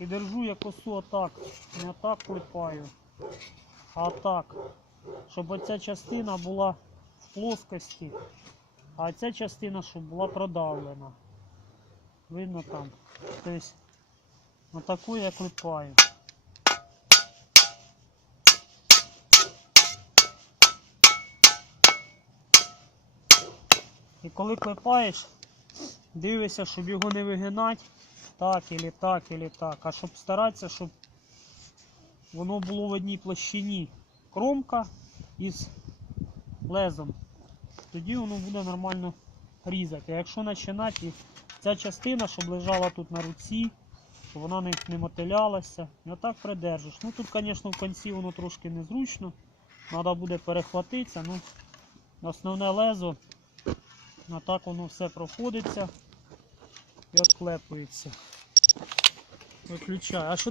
і держу я косу отак. Не отак клепаю, а отак. Щоб оця частина була в плоскості, а ця частина, щоб була продавлена. Видно там. Тобто, отаку я клепаю. І коли клепаєш, дивишся, щоб його не вигинати так, і так, і так. А щоб старатися, щоб воно було в одній площині кромка із лезом. Тоді воно буде нормально різати. А якщо починати, ця частина, щоб лежала тут на руці, щоб вона не, не мотилялася, і отак придержиш. Ну тут, звісно, в кінці воно трошки незручно. Треба буде перехватитися. Ну, основне лезо, а так воно все проходиться і відклепується. Виключаю. А що